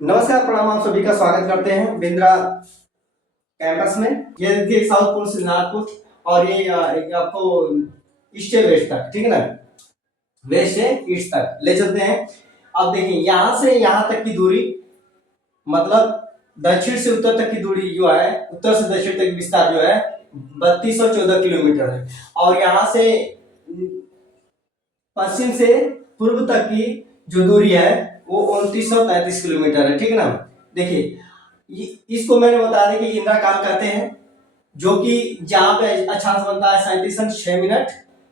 नमस्कार, प्रणाम। आप सभी का स्वागत करते हैं बिंद्रा कैंपस में। ये देखिए साउथ पोल से नॉर्थ पोल और ये आपको ईस्ट से वेस्ट तक, ठीक है ना, वेस्ट से ईस्ट तक ले चलते हैं। अब देखिए यहाँ से यहाँ तक की दूरी, मतलब दक्षिण से उत्तर तक की दूरी जो है, उत्तर से दक्षिण तक विस्तार जो है 3214 किलोमीटर है। और यहाँ से पश्चिम से पूर्व तक की जो दूरी है वो 2933 किलोमीटर है, ठीक है ना। देखिए इसको मैंने बता दें कि इंदिरा काल कहते हैं, जो कि जहाँ पे अक्षांश बनता है 37 अंश 6 मिनट,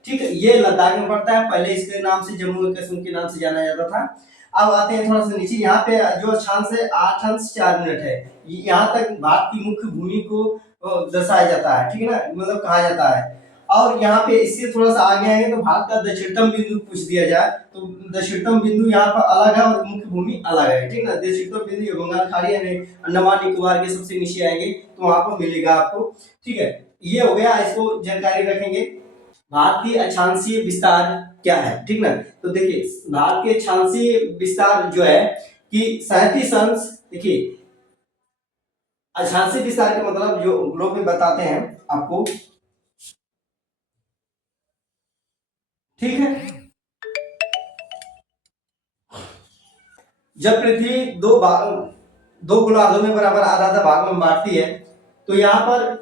ठीक है। ये लद्दाख में पड़ता है, पहले इसके नाम से जम्मू और कश्मीर के नाम से जाना जाता था। अब आते हैं थोड़ा सा नीचे, यहाँ पे जो अक्षांश है 8 अंश 4 मिनट है। यहाँ तक भारत की मुख्य भूमि को दर्शाया जाता है, ठीक है ना, मतलब कहा जाता है। और यहाँ पे इससे थोड़ा सा आगे आएंगे तो भारत का दक्षिणतम बिंदु पूछ दिया जाए तो दक्षिणतम बिंदु यहाँ पर अलग है और मुख्य भूमि अलग है, ठीक है ना। दक्षिणतम बिंदु बंगाल खाड़ी यानी अंडमान निकोबार के सबसे नीचे आएंगे तो वहां पर मिलेगा आपको, ठीक है। ये हो गया, इसको जानकारी रखेंगे। भारत की अक्षांशीय विस्तार क्या है, ठीक ना। तो देखिए भारत के अक्षांशीय विस्तार जो है कि 37 अंश, देखिए अक्षांशीय विस्तार का मतलब जो ग्लोब में बताते हैं आपको, ठीक है। जब पृथ्वी दो गोलार्धों में बराबर आधा आधा भाग में बांटती है तो यहाँ पर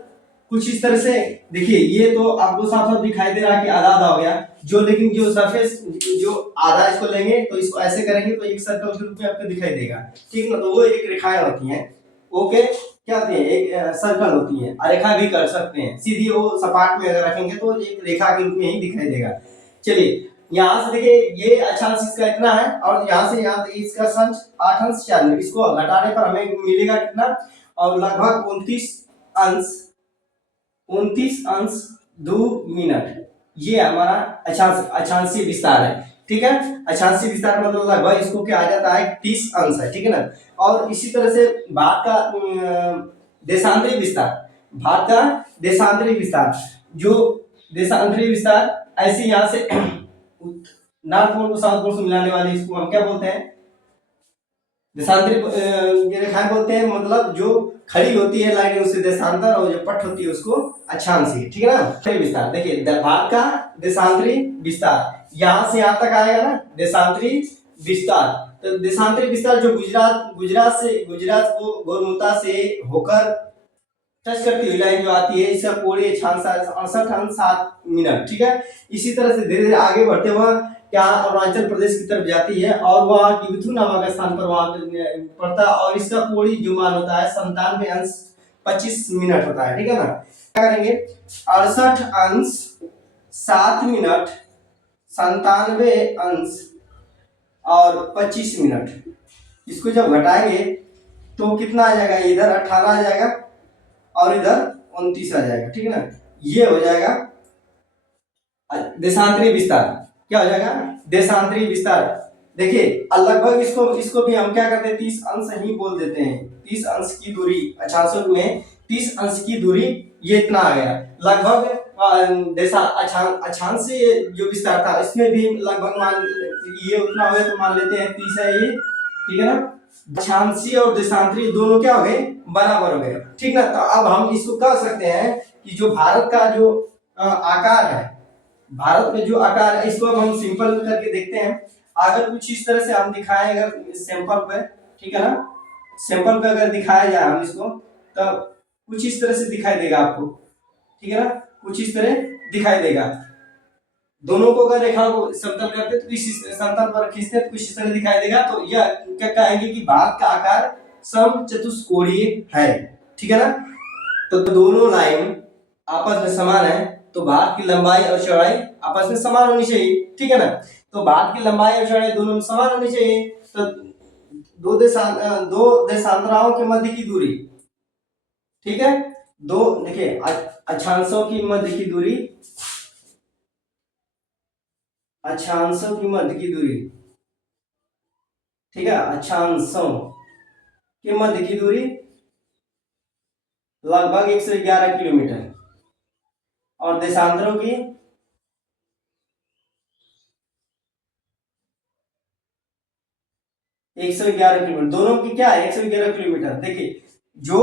कुछ इस तरह से, देखिए ये तो आपको साफ साफ दिखाई दे रहा है कि आधा आधा हो गया जो, लेकिन जो सरफेस जो आधा इसको लेंगे तो इसको ऐसे करेंगे तो एक सर्कल के रूप में आपको दिखाई देगा, ठीक ना। तो वो एक रेखाएं होती हैं, ओके, क्या होती है, एक सर्कल होती है। रेखा भी कर सकते हैं सीधी, वो सपाट में अगर रखेंगे तो एक रेखा के रूप में ही दिखाई देगा। चलिए यहाँ से देखिए ये अक्षांश इसका इतना है और यहाँ से यहाँ तक इसका अंश 8 अंश 4 मिनट, इसको घटाने पर हमें मिलेगा कितना, और लगभग 29 अंश 2 मिनट। ये हमारा अक्षांशीय विस्तार है, ठीक है। अक्षांशीय विस्तार मतलब लगभग इसको क्या आ जाता है 30 अंश है, ठीक है ना। और इसी तरह से भारत का देशांतरी विस्तार, भारत का देशांतरी विस्तार, जो देशांतरी विस्तार ऐसे यहाँ से नॉर्थ पोल को साउथ पोल से मिलाने वाले, इसको हम क्या बोलते हैं, देशांतरी रेखाएं बोलते हैं। मतलब जो खड़ी होती है लाइन उससे देशांतर, और जो पट होती है उसको अक्षांशीय, ठीक है ना। विस्तार देखिए भारत का देशांतरी विस्तार यहाँ से यहाँ तक आएगा ना, देशांतरी विस्तार। तो देशांतरी विस्तार जो गुजरात को गोरमुता से होकर टच करती हुई लाइन जो आती है, इसका कोणीय 68 अंश 7 मिनट, ठीक है। इसी तरह से धीरे धीरे आगे बढ़ते हुए क्या अरुणाचल प्रदेश की तरफ जाती है और वह किबिथु नामक स्थान पर वहां पड़ता है, और इसका कोणीय जो मान होता है 97 अंश 25 मिनट होता है, ठीक है ना। क्या करेंगे, 68 अंश 7 मिनट 97 अंश और 25 मिनट, इसको जब घटाएंगे तो कितना आ जाएगा, इधर 18 आ जाएगा और इधर 29 आ जाएगा, ठीक है ना। ये हो जाएगा देशांतरी विस्तार। क्या हो जाएगा, देशांतरी विस्तार। देखिए लगभग इसको इसको भी हम क्या करते हैं 30 अंश ही बोल देते हैं। 30 अंश की दूरी, अक्षांशों में 30 अंश की दूरी ये इतना आ गया। लगभग अक्षांश से जो विस्तार था इसमें भी लगभग मान ये उतना हो गया तो मान लेते हैं 30 है ये, ठीक है ना। अक्षांशीय और देशांतरी दोनों क्या हो गए, बराबर हो गए, ठीक ना। तो अब हम इसको कह सकते हैं कि जो भारत का जो आकार है, भारत में जो आकार है, इसको अब हम सिंपल करके देखते हैं। अगर कुछ इस तरह से हम दिखाएं अगर सैंपल पे, ठीक है ना, सैंपल पे अगर दिखाया जाए हम इसको तो कुछ इस तरह से दिखाई देगा आपको, ठीक है ना, कुछ इस तरह दिखाई देगा। दोनों को अगर रेखा को समतल करते तो इस समतल पर खींचते तो कुछ इस तरह दिखाई देगा। तो यह क्या कहेंगे कि भारत का आकार समचतुष्कोणीय है, ठीक है ना। तो दोनों लाइन आपस में समान है तो भारत की लंबाई और चौड़ाई आपस में समान होनी चाहिए, ठीक है ना। तो भारत की लंबाई और चौड़ाई दोनों में समान होनी चाहिए। तो दो देशांतराओं के मध्य की दूरी, ठीक है, दो देखिए अक्षांशों की मध्य की दूरी, अक्षांशों की मध्य की दूरी, ठीक है, अक्षांशों के मध्य की दूरी लगभग 111 किलोमीटर और देशांतरों की 111 किलोमीटर, दोनों की क्या है 111 किलोमीटर। देखिए जो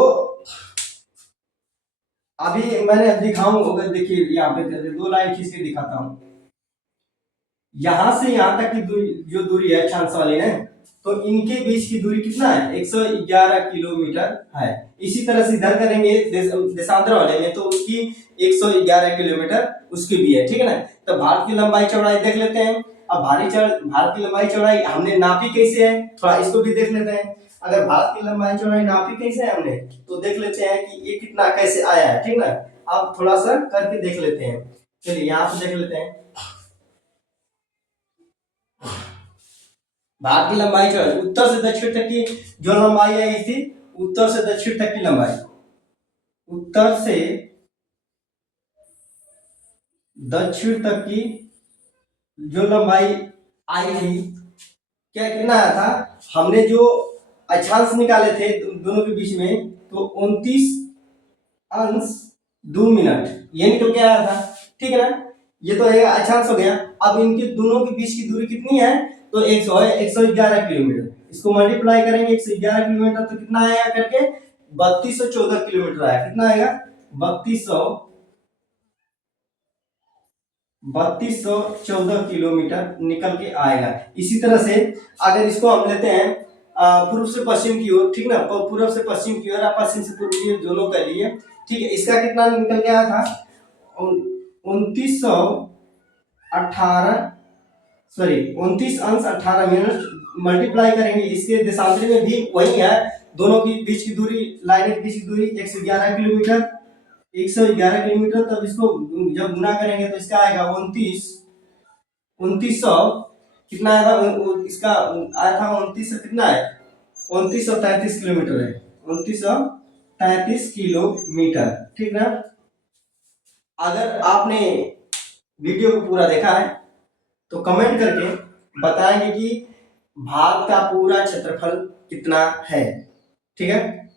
अभी मैंने दिखाऊंगा, देखिए यहाँ पे दो लाइन खींच के दिखाता हूँ। यहां से यहां तक की दूरी, जो दूरी है चांस वाली है, तो इनके बीच की दूरी कितना है 111 किलोमीटर है। इसी तरह से इधर करेंगे देशांतर वाले में, तो उसकी 111 किलोमीटर उसकी भी है, ठीक है ना। तो भारत की लंबाई चौड़ाई देख लेते हैं। अब भारत की लंबाई चौड़ाई हमने नापी कैसे है, थोड़ा इसको भी देख लेते हैं। अगर भारत की लंबाई चौड़ाई नापी कैसे है हमने, तो देख लेते हैं कि ये कितना कैसे आया है, ठीक ना। अब थोड़ा सा करके देख लेते हैं। चलिए यहाँ पे देख लेते हैं। भारत की लंबाई चौड़ाई उत्तर से दक्षिण तक की जो लंबाई आई थी, उत्तर से दक्षिण तक की लंबाई, उत्तर से दक्षिण तक की जो लंबाई आई थी, क्या कितना आया था, हमने जो अक्षांश निकाले थे दोनों के बीच में, तो 29 अंश 2 मिनट ये निकल के आया था, ठीक है ना। ये तो है अक्षांश हो गया। अब इनके दोनों के बीच की दूरी कितनी है, तो 111 किलोमीटर। इसको मल्टीप्लाई करेंगे 111 किलोमीटर तो कितना आएगा करके 3214 किलोमीटर आया। कितना आएगा 3214 किलोमीटर निकल के आएगा। इसी तरह से अगर इसको हम लेते हैं पूर्व से पश्चिम की ओर, ठीक ना, पूर्व से पश्चिम की ओर या पश्चिम से पूर्व की ओर, दोनों के लिए, ठीक है। इसका कितना निकल के आया था 29 अंश 18 मिनट मल्टीप्लाई करेंगे। इसके देशांतर में भी वही है, दोनों की बीच की दूरी, लाइन के बीच की दूरी 111 किलोमीटर, 111 किलोमीटर। तब इसको जब गुना करेंगे तो इसका आएगा 2900 कितना आया था, इसका आया था 2900 कितना है 2933 किलोमीटर है, 2933 किलोमीटर, ठीक ना। अगर आपने वीडियो को पूरा देखा है तो कमेंट करके बताएंगे कि भारत का पूरा क्षेत्रफल कितना है, ठीक है।